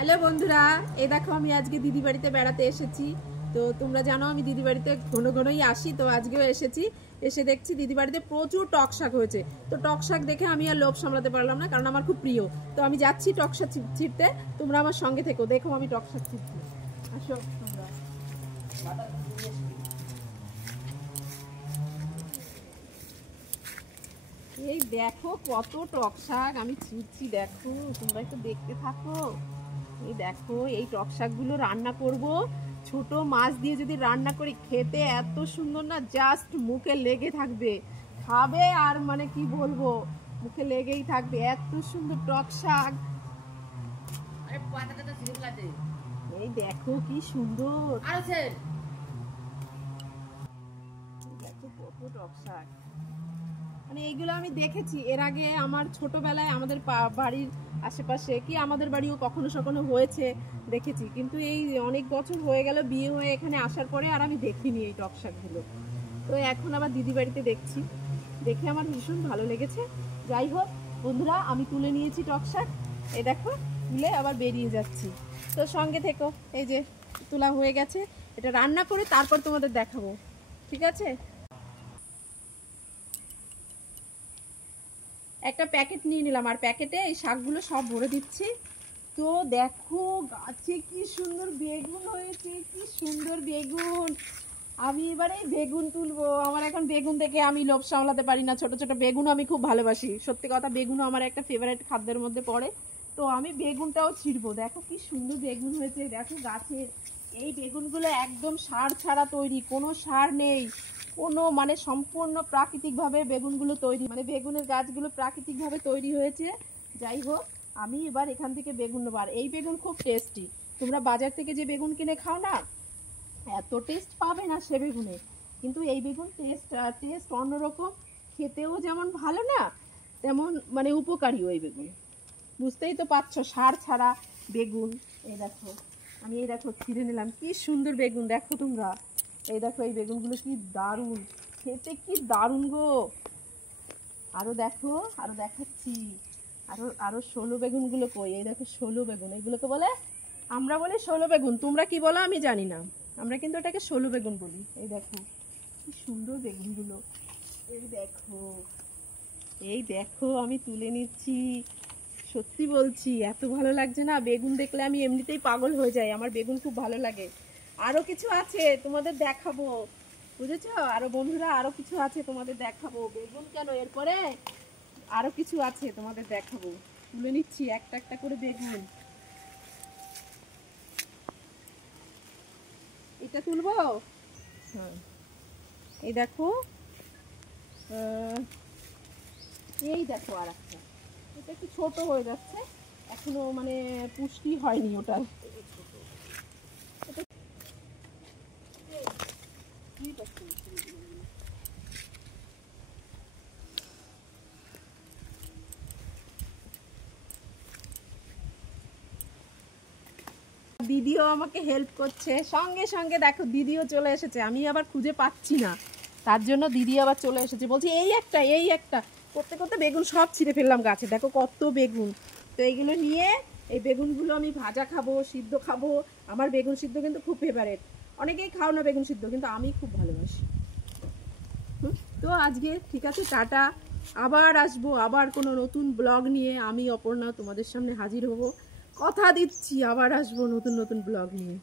Hello বন্ধুরা, এই দেখো আমি আজকে দিদি বাড়িতে বেড়াতে এসেছি। তো তোমরা জানো আমি দিদি বাড়িতে ঘন ঘনই আসি, তো আজকেও এসেছি। এসে দেখছি দিদি বাড়িতে প্রচুর টক শাক হয়েছে। তো টক শাক দেখে আমি আর লোভ সামলাতে পারলাম না, কারণ আমার খুব প্রিয়। তো আমি যাচ্ছি টক শাক ছিঁড়তে, তোমরা আমার সঙ্গে থেকো, দেখো আমি টক শাক ছিঁড়ছি। আসো তোমরা। এই দেখো কত টক শাক আমি ছিঁড়ছি, দেখো তোমরা একটু দেখতে থাকো। এই দেখো এই টক শাকগুলো রান্না করব, ছোট মাছ দিয়ে যদি রান্না করি খেতে এত সুন্দর না, জাস্ট মুখে লেগে থাকবে, খাবে আর মানে কি বলবো, মুখে লেগেই থাকবে, এত সুন্দর টক শাক। এই দেখো কি সুন্দর, দেখো কত টক শাক। মানে এইগুলো আমি দেখেছি এর আগে, আমার ছোটবেলায় আমাদের বাড়ির আশেপাশে কি আমাদের বাড়িও কখনো সখনো হয়েছে, দেখেছি। কিন্তু এই অনেক বছর হয়ে গেল বিয়ে হয়ে এখানে আসার পরে আর আমি দেখিনি এই টক শাকগুলো। তো এখন আবার দিদি বাড়িতে দেখছি, দেখে আমার ভীষণ ভালো লেগেছে। যাই হোক বন্ধুরা, আমি তুলে নিয়েছি টক শাক, এই দেখো তুলে আবার বেরিয়ে যাচ্ছি। তো সঙ্গে থেকো, এই যে তোলা হয়ে গেছে, এটা রান্না করে তারপর তোমাদের দেখাবো, ঠিক আছে? একটা প্যাকেট নিয়ে নিলাম, আর প্যাকেটে এই শাকগুলো সব ভরে দিচ্ছি। তো দেখো গাছে কি সুন্দর বেগুন হয়েছে, কি সুন্দর বেগুন। আমি এবারে বেগুন তুলবো। আমার এখন বেগুন দেখে আমি লোভ সামলাতে পারি না, ছোট ছোট বেগুন আমি খুব ভালোবাসি, সত্যি কথা, বেগুনও আমার একটা ফেভারিট খাদ্যের মধ্যে পড়ে। তো আমি বেগুনটাও ছিঁড়বো। দেখো কি সুন্দর বেগুন হয়েছে, দেখো গাছের এই বেগুনগুলো একদম সার ছাড়া তৈরি, কোনো সার নেই, কোনো মানে সম্পূর্ণ প্রাকৃতিকভাবে বেগুনগুলো তৈরি, মানে বেগুনের গাছগুলো প্রাকৃতিকভাবে তৈরি হয়েছে। যাই হোক আমি এবার এখান থেকে বেগুন নেবো। আর এই বেগুন খুব টেস্টি, তোমরা বাজার থেকে যে বেগুন কিনে খাও না, এত টেস্ট পাবে না সে বেগুনে, কিন্তু এই বেগুন টেস্ট অন্যরকম, খেতেও যেমন ভালো না তেমন মানে উপকারী ওই বেগুন। বুঝতেই তো পারছো, সার ছাড়া বেগুন। এই দেখো আমি এই দেখো ছিঁড়ে নিলাম, কি সুন্দর বেগুন দেখো তোমরা। এই দেখো এই বেগুনগুলো কি দারুণ খেতে, কি দারুণ গো। আরো দেখো, আরো দেখাচ্ছি, আরো আরো ষোলো বেগুনগুলো কই, এই দেখো ষোলো বেগুন, এগুলোকে বলে, আমরা বলি ষোলো বেগুন, তোমরা কি বলো আমি জানি না, আমরা কিন্তু এটাকে ষোলো বেগুন বলি। এই দেখো কি সুন্দর বেগুনগুলো, এই দেখো, এই দেখো আমি তুলে নিচ্ছি। সত্যি বলছি এত ভালো লাগছে না, বেগুন দেখলে আমি এমনিতেই পাগল হয়ে যাই, আমার বেগুন খুব ভালো লাগে। আরো কিছু আছে তোমাদের দেখাবো, বুঝেছো? আরো বন্ধুরা আরো কিছু আছে তোমাদের দেখাবো, বেগুন কেন, এরপরে আরো কিছু আছে তোমাদের দেখাবো। তুলে নিচ্ছি একটা একটা করে বেগুন। এটা তুলবো, হ্যাঁ। এই দেখো, এই দেখো আর একটা, এটা একটু ছোট হয়ে যাচ্ছে, এখনো মানে পুষ্টি হয়নি ওটার। দিদিও আমাকে হেল্প করছে, সঙ্গে সঙ্গে দেখো দিদিও চলে এসেছে, আমি আবার খুঁজে পাচ্ছি না, তার জন্য দিদি আবার চলে এসেছে, বলছি এই একটা এই একটা, করতে করতে বেগুন সব ছিঁড়ে ফেললাম গাছে, দেখো কত বেগুন। তো এইগুলো নিয়ে এই বেগুনগুলো আমি ভাজা খাবো, সিদ্ধ খাবো। আমার বেগুন সিদ্ধ কিন্তু খুব ফেভারেট, অনেকেই খাও না বেগুন সিদ্ধ, কিন্তু আমি খুব ভালোবাসি। তো আজকে ঠিক আছে, টাটা। আবার আসবো, আবার কোনো নতুন ব্লগ নিয়ে আমি অপর্ণা তোমাদের সামনে হাজির হব, কথা দিচ্ছি, আবার আসবো নতুন নতুন ব্লগ নিয়ে।